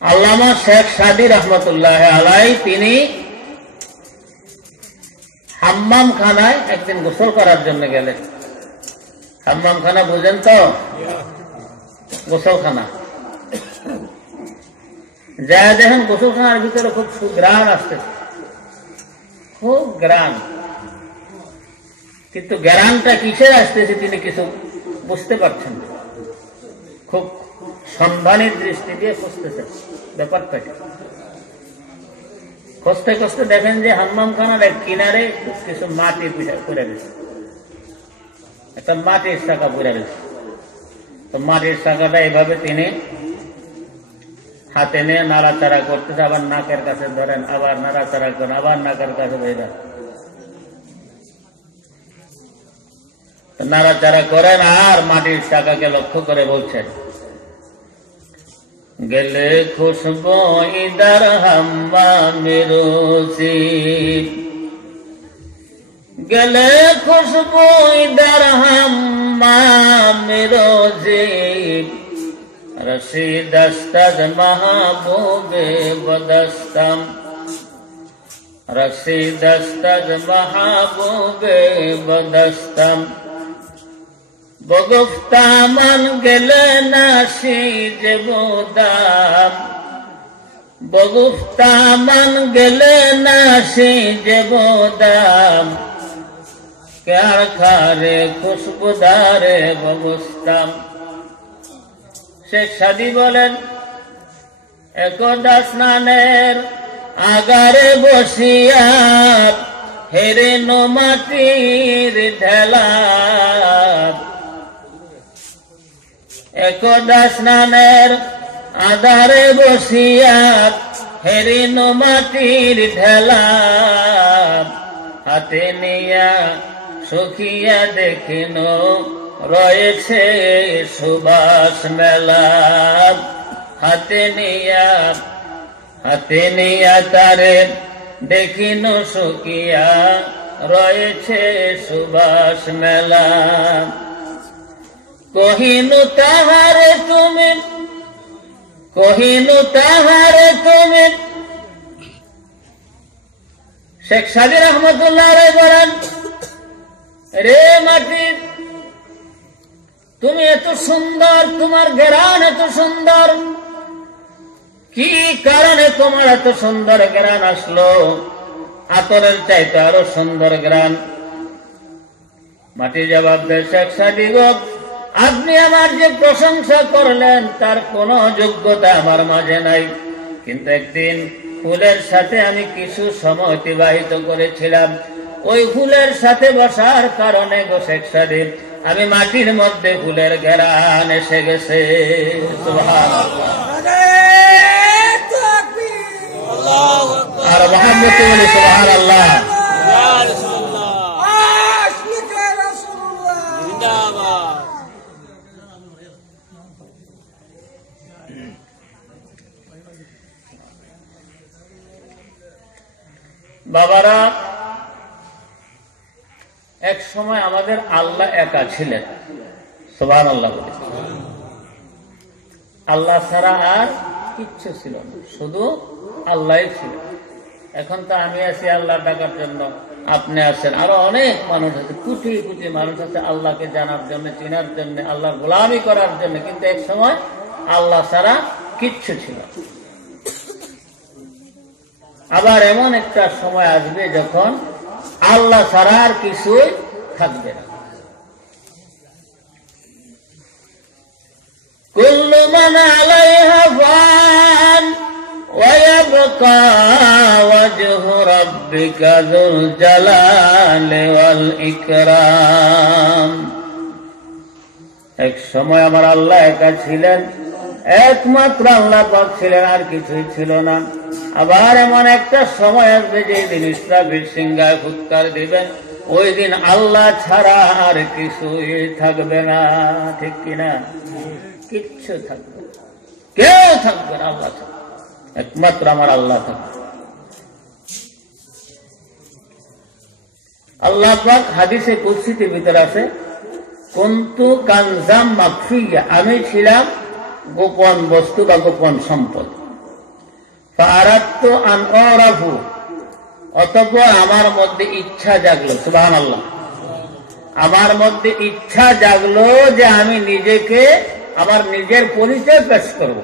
আল্লামা শেখ সাদী রহমতুল্লাহ আলাই তিনি হাম্মাম খানায় একদিন গোসল করার জন্য গেলেন। হাম্মাম খানা বুঝেন তো? গোসলখানা। যা দেখেন গোসলখানার ভিতরে খুব সুঘ্রাণ আসতেছে, খুব গ্রাম, কিন্তু গ্রামটা কিসের আসতেছে তিনি কিছু বুঝতে পারছেন না। খুব সন্ধানের দৃষ্টি দিয়ে খুঁজতেছেন ব্যাপারটাকে। খুঁজতে খুঁজতে দেখেন যে হাম্মাম খানার এক কিনারে কিছু মাটি পড়ে গেছে, একটা মাটির চাকা পড়ে গেছে। তো মাটির চাকাটা এইভাবে তিনি হাতে নিয়ে নাড়াচাড়া করতেছে, আবার নাকের কাছে ধরেন, আবার নাড়াচাড়া করেন, আবার নাকের কাছে ধরেন, নাড়াচাড়া করেন আর মাটির চাকাকে লক্ষ্য করে বলছেন, গেলে খুশবু ইদার হাম্মামে রোজি, গেলে খুশবু ইদার হাম্মামে রোজি, রশিদস্তদ মাহবুবে বদস্তম, রশিদস্তদ মাহবুবে বদস্তম, বগুফতামান গেলে নাশি যে বোদাম, বগুফতামান গেলে নাশি যে বোদাম, কার খারে খুশবুদারে বগুস্তাম। শেখ সাদী বলেন, একদা স্নানের আগারে বসিয়া হেরে নো মাটির ঢেলা, একদা স্নানের আধারে বসিয়া হেরিন মাটির ঢেলা, হাতে নিয়া সখিয়া দেখিন রয়েছে সুবাস মেলা, হাতে নিয়া তারে দেখিন সখিয়া রয়েছে সুবাস মেলা, কহিনু তাহারে তুমি, কহিনু তাহারে তুমি। শেখ সাদী রহমতুল্লাহ বলেন, রে মাটি তুমি এত সুন্দর, তোমার ঘেরান এত সুন্দর, কি কারণে তোমার এত সুন্দর ঘেরান আসলো? আতরের চাইতে আরো সুন্দর ঘেরান। মাটি জবাব দেয়, শেখ সাদী গো, আপনি আমার যে প্রশংসা করলেন তার কোন যোগ্যতা আমার মাঝে নাই, কিন্তু একদিন ফুলের সাথে আমি কিছু সময় অতিবাহিত করেছিলাম, ওই ফুলের সাথে বসার কারণে গো শেখ সাদী আমি মাটির মধ্যে ফুলের ঘেরান এসে গেছে। সুবহানাল্লাহ। আর মুহাম্মদ বলি সুবহানাল্লাহ। বাবারা, এক সময় আমাদের আল্লাহ একা ছিলেন। সুবহানাল্লাহ। আল্লাহ ছাড়া আর কিচ্ছু ছিল না, শুধু আল্লাহ ছিল। এখন তো আমি আছি আল্লাহ ডাকার জন্য, আপনি আছেন, আরো অনেক মানুষ আছে, কোটি কোটি মানুষ আছে আল্লাহকে জানার জন্য, চেনার জন্য, আল্লাহর গোলামি করার জন্য, কিন্তু এক সময় আল্লাহ ছাড়া কিচ্ছু ছিল। আবার এমন একটা সময় আসবে যখন আল্লাহ ছাড়া আর কিছুই থাকবে না। কুল্লু মান আলাইহা ফান ওয়া ইয়াবকা ওয়াজহু রাব্বিকা যুল জালালি ওয়াল ইকরাম। এক সময় আমার আল্লাহ একা ছিলেন, একমাত্র আল্লাহ পাক ছিলেন, আর কিছুই ছিল না। আবার এমন একটা সময় আসবে যে দিন ইসরাফিল সিংহায় ফুৎকার দিবেন, ওই দিন আল্লাহ ছাড়া আর কিছুই থাকবে না। ঠিক কিনা? কিচ্ছু থাকবে না, কেউ থাকবে না আল্লাহ ছাড়া, একমাত্র আমার আল্লাহ থাকবে। আল্লাহ পাক হাদিসে কুদসিতে ভিতরে আছে, কুনতু কানজাম মাখফিয়া, আমি ছিলাম গোপন বস্তু বা গোপন সম্পদ। ফারাদতু আন আরাফু, অতঃপর আমার মধ্যে ইচ্ছা জাগলো। সুবহানাল্লাহ। আমার মধ্যে ইচ্ছা জাগলো যে আমি নিজেকে, আমার নিজের পরিচয় পেশ করব।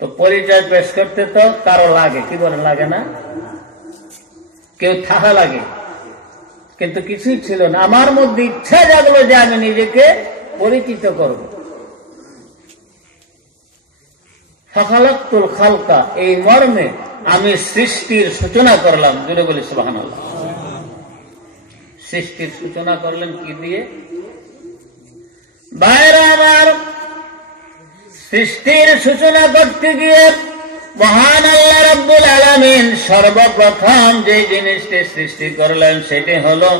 তো পরিচয় পেশ করতে তো কারো লাগে, কি বলে, লাগে না? কেউ থাকা লাগে, কিন্তু কিছুই ছিল না। আমার মধ্যে ইচ্ছা জাগলো যে আমি নিজেকে পরিচিত করব। ফাখালাকতুল খালকা, এই মর্মে আমি সৃষ্টির সূচনা করলাম। জুড়ে বলি সুবহানাল্লাহ। সৃষ্টির সূচনা করলেন কি দিয়ে? ভাইরা আমার, সৃষ্টির সূচনা করতে গিয়ে মহান আল্লাহ রাব্বুল আলামিন সর্বপ্রথম যে জিনিসটি সৃষ্টি করলেন সেটি হলো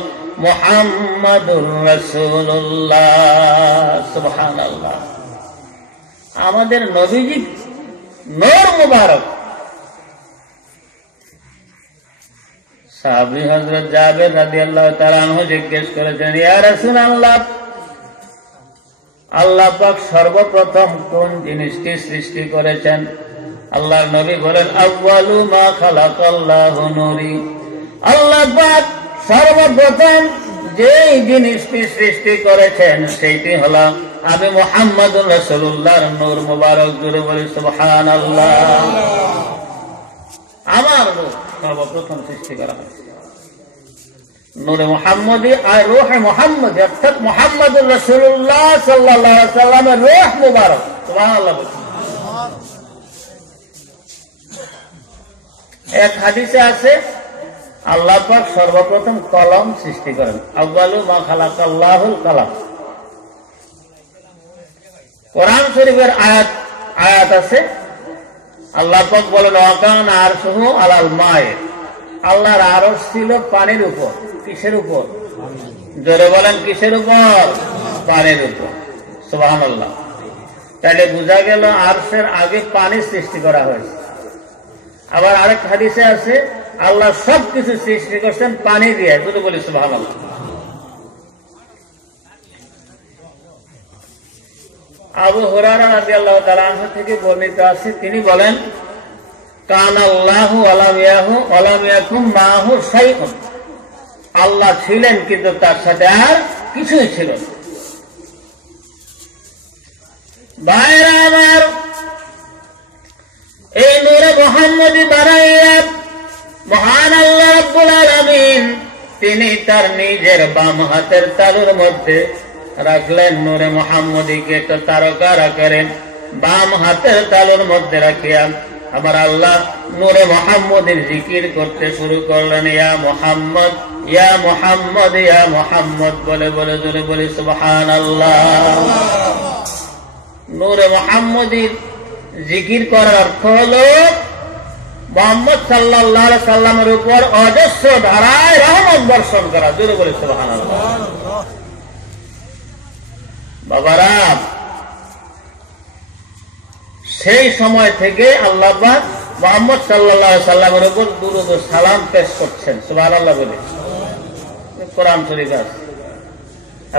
মুহাম্মাদুর রাসূলুল্লাহ। সুবহানাল্লাহ। আমাদের নবীজি নূর মুবারক। সাহাবী হযরত জাবের রাদিয়াল্লাহু তাআলা আনহু জিজ্ঞেস করেছেন, ইয়া রাসূলুল্লাহ, আল্লাহ পাক সর্বপ্রথম কোন জিনিসটি সৃষ্টি করেছেন? আল্লাহর নবী বলেন, আউয়ালু মা খালাকাল্লাহু নূরি। আল্লাহ পাক সর্বপ্রথম যে জিনিসটি সৃষ্টি করেছেন সেইটি হলো আমি মুহাম্মাদুর রাসূলুল্লাহর নূর মুবারক। জুড়ে বলি সুবহানাল্লাহ। আমার নূর সর্বপ্রথম সৃষ্টি করা হয়েছে। নূরে মুহাম্মদী আর রূহে মুহাম্মদী, অর্থাৎ মুহাম্মাদুর রাসূলুল্লাহ সাল্লাল্লাহু আলাইহি ওয়াসাল্লামের রূহ মুবারক। সুবহানাল্লাহ। এক হাদিসে আছে আল্লাহ পাক সর্বপ্রথম কলম সৃষ্টি করেন। আউয়ালু মা খালাকাল্লাহুল কালাম। কোরআন শরীফের আয়াত আছে, আল্লাহ পাক বলেন, ওয়াকানা আরশুহু আলাল মায়ে। আল্লাহর আরশ ছিল পানির উপর। কিসের উপর? জোরে বলেন, কিসের উপর? পানির উপর। সুবহানাল্লাহ। তাহলে বোঝা গেল আরশের আগে পানি সৃষ্টি করা হয়েছে। আবার আরেক হাদিসে আছে আল্লাহ সবকিছু সৃষ্টি করছেন পানি দিয়ে। জোরে বলি সুবহানাল্লাহ। আবু হুরায়রা রাদিয়াল্লাহু তাআলা আনহু থেকে বর্ণিত আছে, তিনি বলেন, কানাল্লাহু ওয়ালাম ইয়াকুম মাহু শাইউন। আল্লাহ ছিলেন কিন্তু তার সাথে আর কিছুই ছিল না। ভাইরা আমার, এই নূরে মুহাম্মদী বানাইয়া মহান আল্লাহ রাব্বুল আলামিন তিনি তার নিজের বাম হাতের তালুর মধ্যে রাখলেন নূরে মুহাম্মদীকে। তো তারকারা করেন বাম হাতের তালুর মধ্যে রাখিয়া আমার আল্লাহ নূরে মুহাম্মদের জিকির করতে শুরু করলেন, ইয়া মুহাম্মদ, ইয়া মুহাম্মদ, ইয়া মুহাম্মদ বলে বলে জোরে বলি সুবহানাল্লাহ। নূরে মুহাম্মদীর জিকির করার অর্থ হলো মুহাম্মদ সাল্লাল্লাহু আলাইহি সাল্লামের উপর অজস্র ধারায় রহমত বর্ষণ করা। জোরে বলি সুবহানাল্লাহ। বাবারা, সেই সময় থেকে আল্লাহ পাক মুহাম্মদ সাল্লাল্লাহু আলাইহি সাল্লামের উপর দুরূদ ও সালাম পেশ করছেন। সুবহানাল্লাহ বলে কোরআন শরীফে আছে।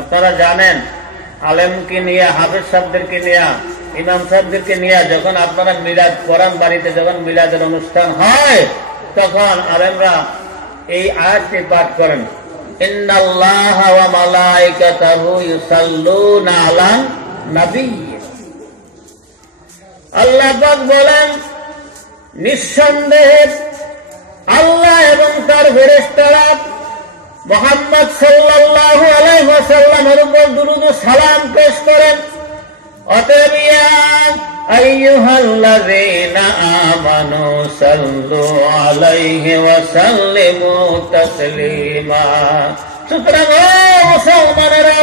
আপনারা জানেন, আলেমকে নিয়ে, হাফেজ সাহেবদেরকে নিয়ে, ইমাম সাহেবদেরকে নিয়ে যখন আপনারা মিলাদ পড়ান, বাড়িতে যখন মিলাদের অনুষ্ঠান হয়, তখন আলেমরা এই আয়াতটি পাঠ করেন, ইন্নাল্লাহা ওয়া মালাইকাতাহু ইউসাল্লুনা আলান নবী। আল্লাহ পাক বলেন, নিঃসন্দেহে আল্লাহ এবং তার ফেরেশতারা মুহাম্মদ সাল্লাল্লাহু আলাইহি ওয়াসাল্লামের উপর দুরূদ ও সালাম পেশ করেন। অতএব ইয়া আইয়ুহাল্লাযীনা আমানু সাল্লু আলাইহি ওয়া সাল্লিমু তাসলিমা। সুতরাং ও মুসলমানেরা,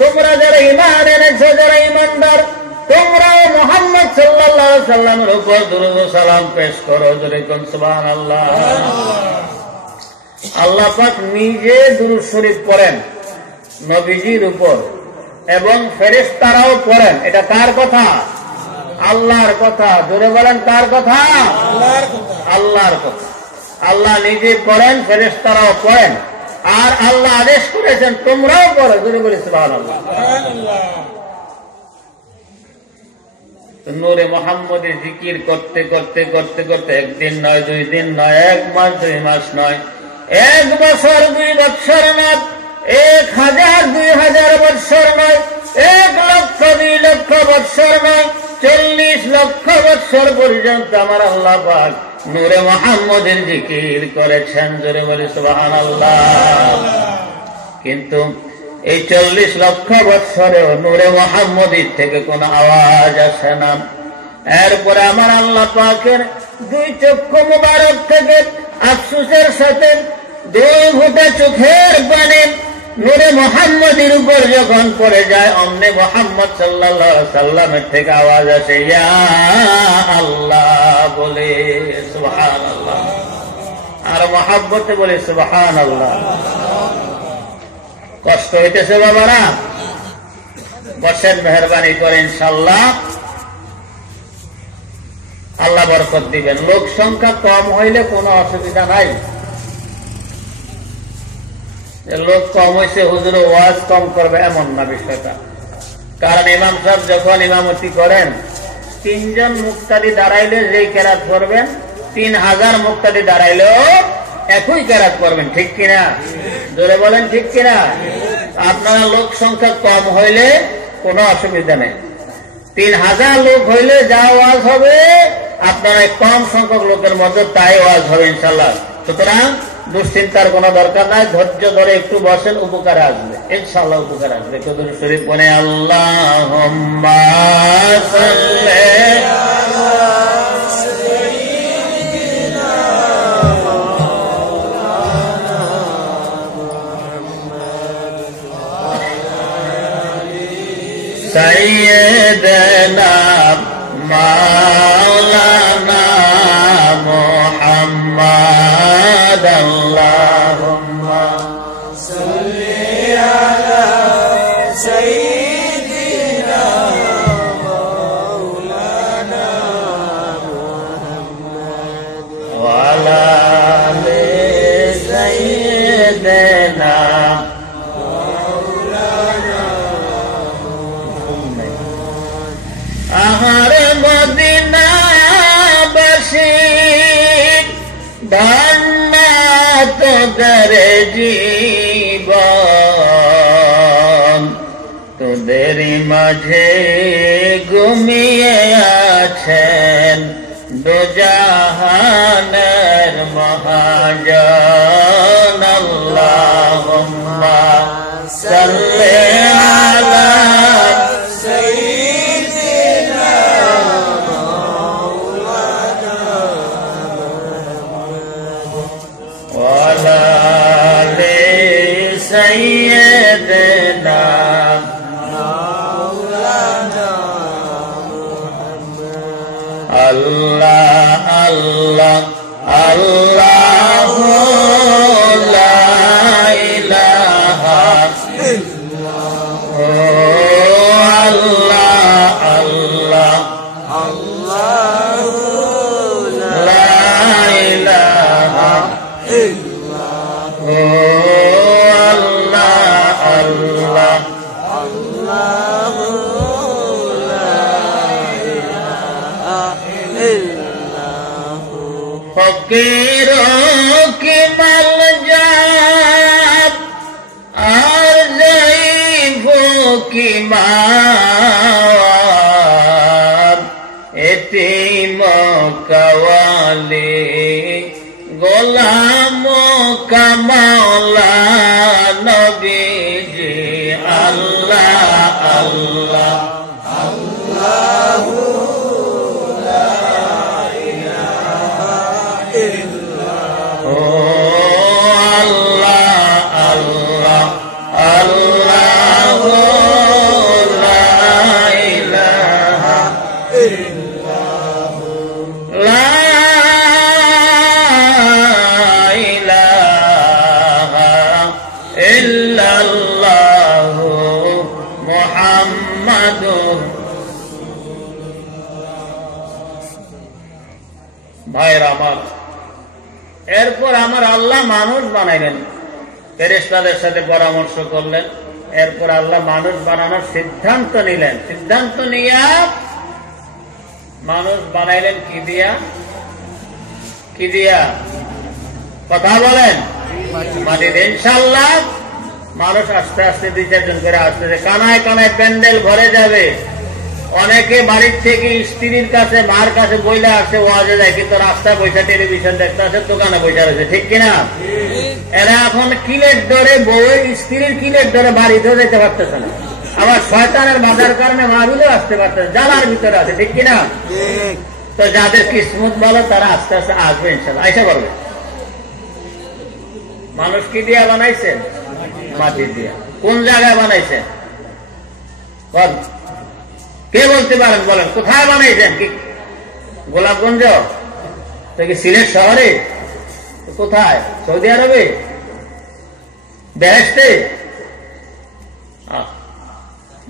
তোমরা যারা ঈমান এনেছো, যারা ঈমানদার, তোমরা মুহাম্মদ সাল্লাল্লাহু আলাইহি ওয়াসাল্লামের উপর দুরূদ ও সালাম পেশ করো। জোরে কোন সুবহানাল্লাহ। আল্লাহ পাক নিজে দুরূদ শরীফ পড়েন নবীজির উপর এবং ফেরেশতারাও পড়েন। এটা কার কথা? আল্লাহর কথা। জোরে বলেন, কার কথা? আল্লাহর কথা। আল্লাহ নিজে পড়েন, ফেরেশতারাও পড়েন, আর আল্লাহ আদেশ করেছেন তোমরাও পড়ো। জোরে বলি সুবহানাল্লাহ। নূরে মুহাম্মদের জিকির করতে করতে করতে করতে একদিন নয়, 2 দিন নয়, 1 মাস 2 মাস নয়, 1 বছর 2 বছর নয়, 1000 2000 বছর নয়, 1 লক্ষ 2 লক্ষ বছর নয়, 40 লক্ষ বছর পর্যন্ত আমার আল্লাহ পাক নূরে মুহাম্মদের জিকির করেছেন। জোরে বলি সুবহানাল্লাহ। কিন্তু এই 40 লক্ষ বছরেও নূরে মুহাম্মদের থেকে কোন আওয়াজ আসে না। এরপরে আমার আল্লাহ পাকের 2 চক্ষু মুবারক থেকে আফসোসের সাথে 2 ফোঁটা চোখের পানি নূরে মুহাম্মদের উপর যখন পড়ে যায়, অমনি মুহাম্মদ সাল্লাল্লাহু আলাইহি সাল্লামের থেকে আওয়াজ আসে, ইয়া আল্লাহ বলে সুবহানাল্লাহ। আর মহব্বতে বলে সুবহানাল্লাহ। কষ্ট হইতেছে বাবারা? বসেন, মেহরবানি করে, ইনশাআল্লাহ আল্লাহ বরকত দিবেন। লোক সংখ্যা কম হইলে কোনো অসুবিধা নাই। লোক কম হয়েছে হুজুর ওয়াজ কম করবে এমন না বিষয়টা। কারণ ইমাম সাহেব যখন ইমামতি করেন, 3 জন মুক্তাদি দাঁড়াইলে যেই কেরাত করবেন, 3000 মুক্তাদি দাঁড়াইলেও একই কেরাত করবেন। ঠিক কিনা? জোরে বলেন ঠিক কিনা? আপনারা লোক সংখ্যা কম হইলে কোনো অসুবিধা নেই। 3000 লোক হইলে যা ওয়াজ হবে, আপনারা কম সংখ্যক লোকের মধ্যে তাই ওয়াজ হবে ইনশাআল্লাহ। সুতরাং দুশ্চিন্তার কোনো দরকার নাই। ধৈর্য ধরে একটু বসেন, উপকারে আসবে ইনশাআল্লাহ, উপকার আসবে। কদর শরীফ বলে আল্লাহুম্মা সাল্লি আলা সাইয়্যিদিনা মাওলানা মুহাম্মদ ওয়া আলি সাইয়্যিদিনা মাওলানা মুহাম্মদ। আল্লাহুম্মা সাল্লি আলা সাইয়্যিদিনা মাওলানা মুহাম্মদ ওয়া আলা আলি সাইয়্যিদিনা মাওলানা মুহাম্মদ। আহার মদিনাবাসী ধন্য তোদের জীবন, তোদের মাঝে ঘুমিয়ে আছেন দুজাহানের মহাজন। আল্লাহুম্মা সাল্লি আলা সাইয়্যিদিনা মাওলানা ওয়া আলা আলি সাইয়্যিদিনা মাওলানা মুহাম্মদ। আল্লাহ আল্লাহ আল্লাহু লা ইলাহা ইল্লাল্লাহু আল্লাহ আল্লাহ আল্লাহু লা ইলাহা ইল্লাল্লাহু আল্লাহ আল্লাহ আল্লাহু লা ইলাহা ইল্লাল্লাহু। ফকির কি মালজাত আর যাইব কি মাওয়াত, এতিম কাওয়ালি গোলাম কামাওলা নবীজি। আল্লাহ আল্লাহ আল্লাহু লা ইলাহা ইল্লাল্লাহু আল্লাহ আল্লাহ আল্লাহু লা ইলাহা ইল্লাল্লাহু লা ইলাহা ইল্লাল্লাহু মুহাম্মাদুর। ভাইরা আমার, এরপর আমার আল্লাহ মানুষ বানাইলেন, ফেরেশতাদের সাথে পরামর্শ করলেন। এরপর আল্লাহ মানুষ বানানোর সিদ্ধান্ত নিলেন। সিদ্ধান্ত নিয়ে মানুষ বানাইলেন কি দিয়া? কি দিয়া? কথা বলেন। মাটি দিয়ে। ইনশাআল্লাহ মানুষ আস্তে আস্তে 2-4 জন করে আসতেছে, কানায় কানায় প্যান্ডেল ভরে যাবে। অনেকে বাড়ির থেকে স্ত্রীর কাছে মার কাছে বইলে আসছে, ওয়াজে যায়, কিন্তু রাস্তায় বৈশা টেলিভিশন দেখতে আসে, দোকানে বৈশা রয়েছে, ঠিক কিনা? এরা এখন কিলের ডরে, বউয়ের স্ত্রীর কিলের ডরে বাড়িতেও যেতে পারতেছে না, আবার শয়তানের বাধার কারণে মাহফিলেও আসতে পারতেছে, জানার ভিতরে আছে, ঠিক কিনা? তো যাদের কিসমত ভালো তারা আস্তে আস্তে আসবে, ইনশাআল্লাহ আইসা করবে। মানুষ কি দিয়া বানাইছেন? মাটি দিয়া। কোন জায়গায় বানাইছেন? বল, কে বলতে পারেন? বলেন, কোথায় বানাইছেন? কি গোলাপগঞ্জ? কি সিলেট শহরে? কোথায়? সৌদি আরবে? বেহেশতে?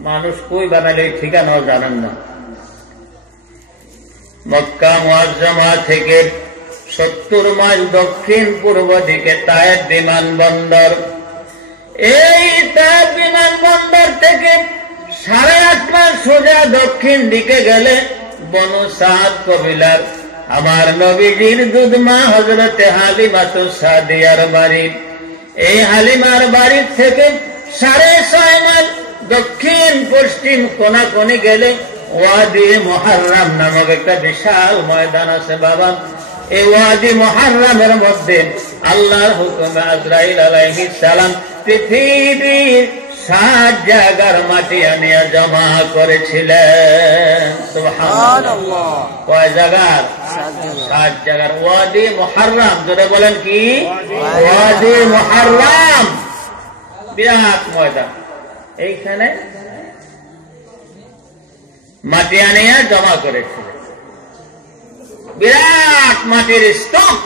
মানুষ কই বানাইলে ঠিকানাও জানেন না। মক্কা মুআজ্জামা থেকে 70 মাইল দক্ষিণ পূর্ব দিকে তায়েফ বিমানবন্দর। এই তায়েফ বিমানবন্দর থেকে 8.5 মাইল সোজা দক্ষিণ দিকে গেলে বনু সাদ কবিলার আমার নবীজির দুধমা হযরতে হালিমাতুস সাদিয়ার বাড়ি। এই হালিমার বাড়ি থেকে 6.5 মাইল দক্ষিণ পশ্চিম কোনাকুনি গেলে ওয়াদি মুহাররাম নামক একটা বিশাল ময়দান আছে বাবা। এই ওয়াদি মুহাররামের মধ্যে আল্লাহর হুকুমে আজরাইল আলাইহিস সালাম পৃথিবীর 7 জায়গার মাটি আনিয়া জমা করেছিলেন। সুবহানাল্লাহ। কয় জায়গার? 7 জায়গার। ওয়াদি মুহাররাম, জোরে বলেন কি? ওয়াদি মুহাররাম, বিরাট ময়দান। এইখানে মাটি আনিয়া জমা করেছিলেন, বিরাট মাটির স্তূপ।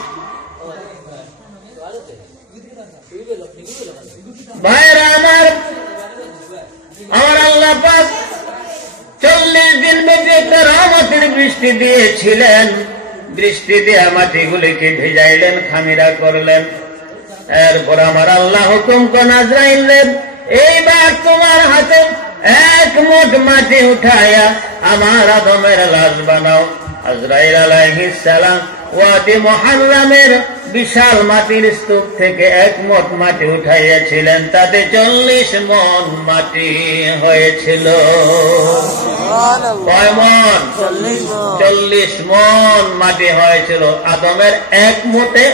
ভাইরা আমার, আমার আল্লাহ পাক 40 দিন ব্যাপী একটা রহমতের বৃষ্টি দিয়েছিলেন। বৃষ্টি দিয়ে মাটিগুলিকে ভিজাইলেন, খামিরা করলেন। এরপর আমার আল্লাহ হুকুম করেন আজরাইল, এইবার তোমার হাতে 1 মুঠ মাটি উঠাইয়া আমার আদমের লাশ বানাও। আজরাইল আলাইহিস সালাম ওয়াদি মুহাররামের বিশাল মাটির স্তূপ থেকে 1 মুঠ মাটি উঠাইয়াছিলেন, তাতে 40 মণ মাটি হয়েছিল। কয় মণ? 40 মণ মাটি হয়েছিল। আদমের 1 মুঠে,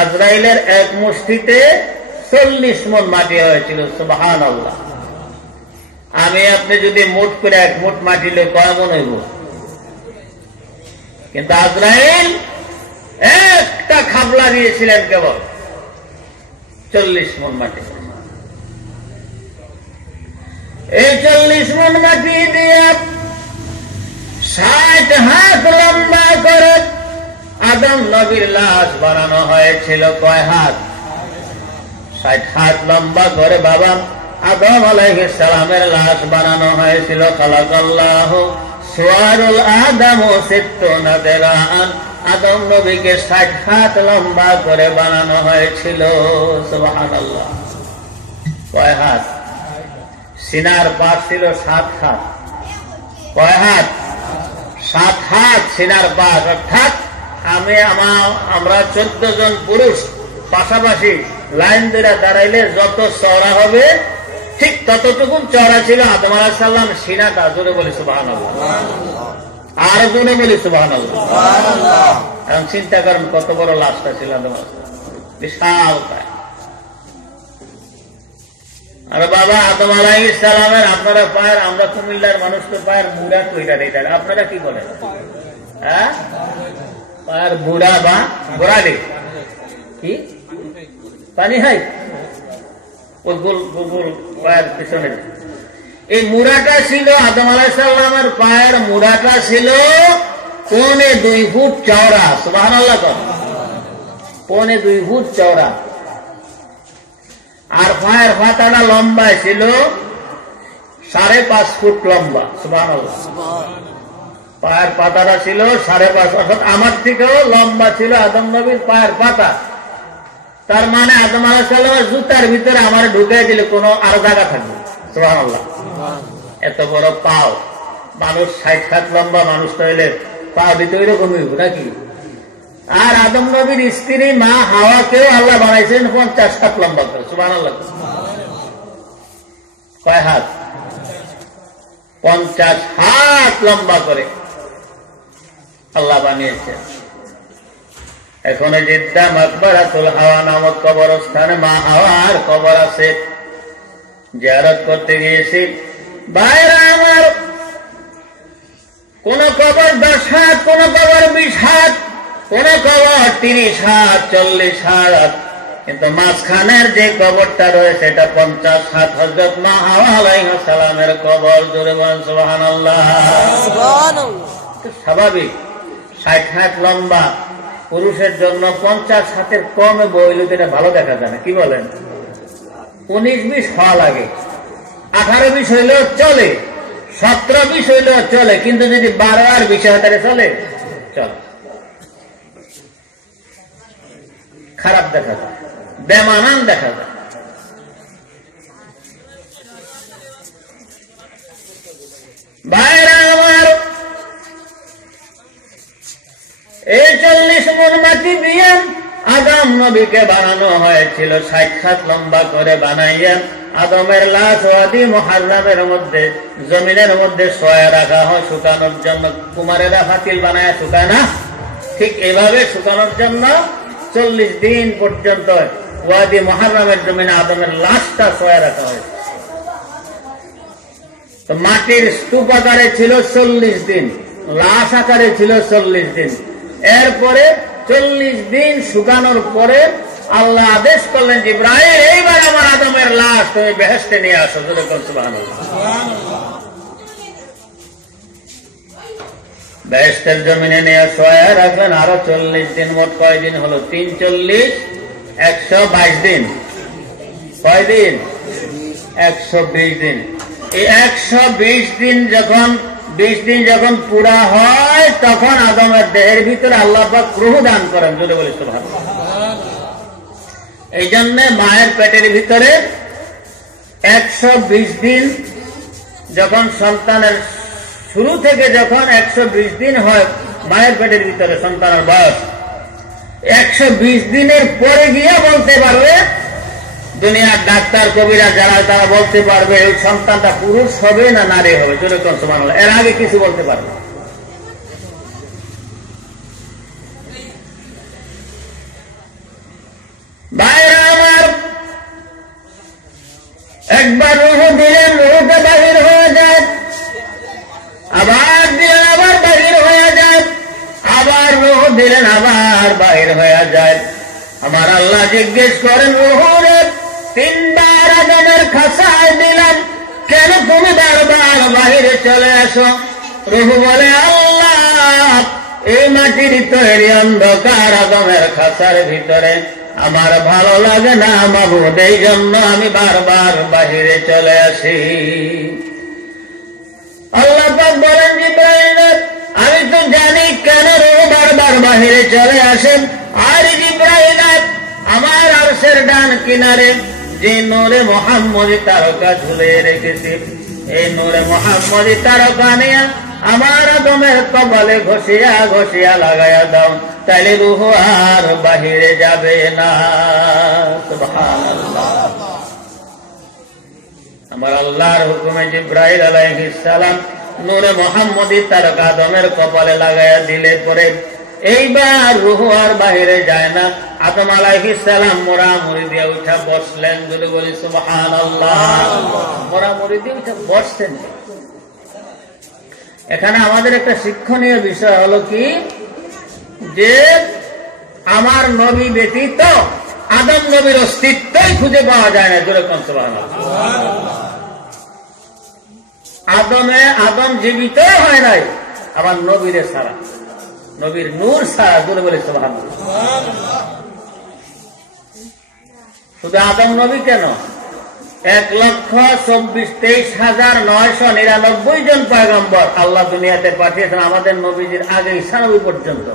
আজরাইলের 1 মুষ্টিতে 40 মণ মাটি হয়েছিল। সুবহানাল্লাহ। আমি আপনি যদি মুঠ করে 1 মুঠ মাটি লই, কয় মণ হইব? কিন্তু আজরাইল একটা খাবলা দিয়েছিলেন কেবল 40 মণ মাটি। এই 40 মণ মাটি দিয়ে 60 হাত লম্বা করে আদম নবীর লাশ বানানো হয়েছিল। কয় হাত? 60 হাত লম্বা করে বাবা আদম আলাইহিস সালামের লাশ বানানো হয়েছিল। খালাকাল্লাহু সুওয়ারুল আদম 60 দিরাআন, আদম নবীকে 60 হাত লম্বা করে বানানো হয়েছিল। সুবহানাল্লাহ। কয় হাত? সিনার পাশ ছিল 7 হাত। কয় হাত? 7 হাত সিনার পাশ। অর্থাৎ আমরা 14 জন পুরুষ পাশাপাশি লাইন ধরে দাঁড়াইলে যত চওড়া হবে ঠিক ততটুকু চওড়া ছিল আদম আলাইহিস সালাম সিনাটা। জোরে বলি সুবহানাল্লাহ। আর জোরে বলি সুবহানাল্লাহ। এখন চিন্তা করেন কত বড় লাশটা ছিল আদম আলাইহিস সালাম, বিশাল কায়। আর বাবা আদম আলাইহিস সালামের আপনারা পায়ের, আমরা কুমিল্লার মানুষ তো পায়ের মুড়া কইরা দেয়, আপনারা কি বলেন? হ্যাঁ, পায়ের বুড়া বা গোড়ালি কি পানি হয় ওই গোল গোল পায়ের পিছনে। এই মুড়াটা ছিল আদম আলাইহিস সালামের পায়ের মুড়াটা ছিল 2.25 ফুট চওড়া। সুবহানাল্লাহ। 2.25 ফুট চওড়া। আর পায়ের পাতাটা লম্বা ছিল 5.5 ফুট লম্বা। সুবহানাল্লাহ। পায়ের পাতাটা ছিল 5.5, অর্থাৎ আমার থেকেও লম্বা ছিল আদম নবীর পায়ের পাতা। তার মানে আদম আলাইহিস সালামের জুতার ভিতরে আমার ঢুকাই দিলে কোন আর জায়গা থাকবে। সুবহানাল্লাহ। এত বড় পাও। মানুষ 60 হাত লম্বা মানুষ তো হইলে পাউডি তো এরকম হইব নাকি? আর আদম নবীর স্ত্রী মা হাওয়াকেও আল্লাহ বানাইছেন 50 হাত লম্বা করে। সুবহানাল্লাহ। কয় হাত? 50 হাত লম্বা করে আল্লাহ বানিয়েছেন। এখন জিদ্দা মাকবারাতুল হাওয়া নামক কবরস্থানে মা হাওয়ার কবর আছে, জিয়ারত করতে গিয়েছি। বাইরে আমার কোন কবর 10 হাত, কোন কবর 20 হাত, কোন কবর 30 হাত, 40 হাত, কিন্তু মাঝখানের যে কবরটা রয়েছে এটা 50 হাত। হযরত মা হাওয়া আলাইহিস সালামের কবর। জোরে বলেন সুবহানাল্লাহ। স্বাভাবিক 60 হাত লম্বা পুরুষের জন্য 50 হাতের কমে বইলে এটা ভালো দেখা যায় না, কি বলেন? 19-20 হওয়া লাগে, 18-20 হইলেও চলে, 17-20 হইলেও চলে, কিন্তু যদি 12 আর 20 হাজারে চলে চলে, খারাপ দেখা যায়, বেমানান দেখা যায়। ভাইরা আমার, এই 40 মণ মাটি দিয়ে আদম নবীকে বানানো হয়েছিল। 60 হাত লম্বা করে বানাইয়া আদমের লাশ ওয়াদি মুহাররামের মধ্যে জমিনের মধ্যে শোয়া রাখা হয় শুকানোর জন্য। কুমারেরা ফাতিল বানায় শুকায় না, ঠিক এইভাবে শুকানোর জন্য 40 দিন পর্যন্ত ওয়াদি মুহাররামের জমিনে আদমের লাশটা শোয়া রাখা হয়। তো মাটির স্তূপ আকারে ছিল 40 দিন, লাশ আকারে ছিল 40 দিন। এরপরে 40 দিন শুকানোর পরে আল্লাহ আদেশ করলেন, জিবরাইল এইবার আমার আদমের লাশ তুমি বেহেশতে নিয়ে আসো। সুবহানাল্লাহ। বেহেশতের জমিনে নিয়ে শোয়া রাখলেন আরো 40 দিন। মোট কয়দিন হলো? 3 40 122 দিন। কয়দিন? 120 দিন। এই 120 দিন যখন 20 দিন যখন পুরা হয় তখন আদমের দেহের ভিতরে আল্লাহ পাক রূহ দান করেন। যদি বলি সুবহানাল্লাহ। এই জন্য মায়ের পেটের ভিতরে 120 দিন যখন সন্তানের শুরু থেকে যখন 120 দিন হয় মায়ের পেটের ভিতরে সন্তানের বয়স, 120 দিনের পরে গিয়ে বলতে পারবে দুনিয়ার ডাক্তার কবিরা যারা তারা বলতে পারবে এই সন্তানটা পুরুষ হবে না নারী হবে। যেরকম সুবহানাল্লাহ। এর আগে কিছু বলতে পারবে। ভাইরা আমার, একবার রূহ দিলেন, রূহটা বাহির হয়ে যায়, আবার দিলেন, আবার বাহির হয়ে যায়, আবার রূহ দিলেন, আবার বাহির হয়ে যায়। আমার আল্লাহ জিজ্ঞেস করেন, রূহরে 3 বার আদমের খাসায় দিলাম, কেন তুমি বারবার বাহিরে চলে আসো? রূহ বলে, আল্লাহ এই মাটির তৈরি অন্ধকার আদমের খাসার ভিতরে আমার ভালো লাগে না মাবুদ, এই জন্য আমি বারবার বাহিরে চলে আসি। আল্লাহ পাক বলেন, জিবরাইল আমি তো জানি কেন রূহ বারবার বাহিরে চলে আসেন। আর জিবরাইল আমার আরশের ডান কিনারে যে নূরে মুহাম্মদী তারকা ঝুলিয়ে রেখেছি, এই নূরে মুহাম্মদী তারকা নিয়ে আমার আদমের কপালে ঘষিয়া ঘষিয়া লাগাইয়া দাও, তাইলে রূহ আর বাহিরে যাবে না। সুবহানাল্লাহ। আমার আল্লাহর হুকুমে জিবরাইল আলাইহিস সালাম নূরে মুহাম্মদী তারকা আদমের কপালে লাগাইয়া দিলে পরে এইবার রূহ আর বাহিরে যায় না। আদম আলাইহিস সালাম মোড়ামুড়ি দিয়ে উঠা বসলেন। যদি বলি সুবহানাল্লাহ। মোড়ামুড়ি দিয়ে উঠা বসছেন। এখানে আমাদের একটা শিক্ষণীয় বিষয় হলো কি, যে আমার নবী ব্যতীত আদম নবীর অস্তিত্বই খুঁজে পাওয়া যায় না। যেরকম সুবহানাল্লাহ। আদম জীবিত হয় নাই আবার নবীর ছাড়া, নবীর নূর ছাড়া। জোরে বলে সুবহানাল্লাহ। শুধু আদম নবী কেন, 1,23,999 জন পয়গম্বর আল্লাহ দুনিয়াতে পাঠিয়েছেন আমাদের নবীজির আগে 96 পর্যন্ত।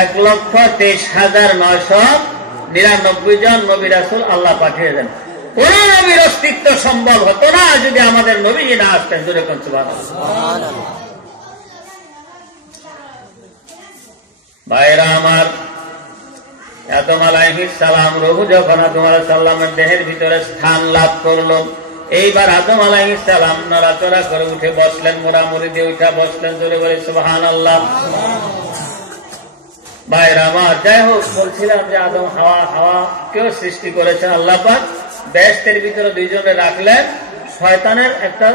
1,23,999 জন নবী রাসূল আল্লাহ পাঠিয়েছেন। কোন নবীর অস্তিত্ব সম্ভব হতো না যদি আমাদের নবীজি না আসতেন। যেরকম সুবহানাল্লাহ। ভাইরা আমার, আদম আলাইহিস সালাম রূহ যখন আদম আলাইহিস সালামের দেহের ভিতরে স্থান লাভ করলো, এইবার আদম আলাইহিস সালাম নড়াচড়া করে উঠে বসলেন, মোড়ামুড়ি দিয়ে উঠে বসলেন, জোরে বলে সুবহানাল্লাহ। ভাইরা আমার, যাই হোক, বলছিলাম যে আদম হাওয়া কেউ সৃষ্টি করেছেন আল্লাহ পাক। বেহেশতের ভিতরে দুইজনে রাখলেন। শয়তানের একটা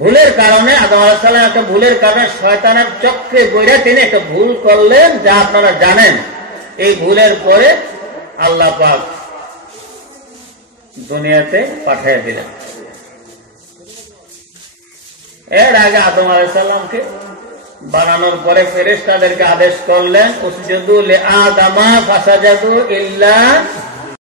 ভুলের কারণে, আদম আলাইহিস সালাম একটা ভুলের কারণে শয়তানের চক্রে বইরা তিনি একটা ভুল করলেন, যা আপনারা জানেন। এই ভুলের পরে আল্লাহ পাক দুনিয়াতে পাঠিয়ে দিলেন। এর আগে আদম আলাইহিস সালামকে বানানোর পরে ফেরেশতাদেরকে আদেশ করলেন, উসজুদু লিআদামা ফাসাজাদু ইল্লা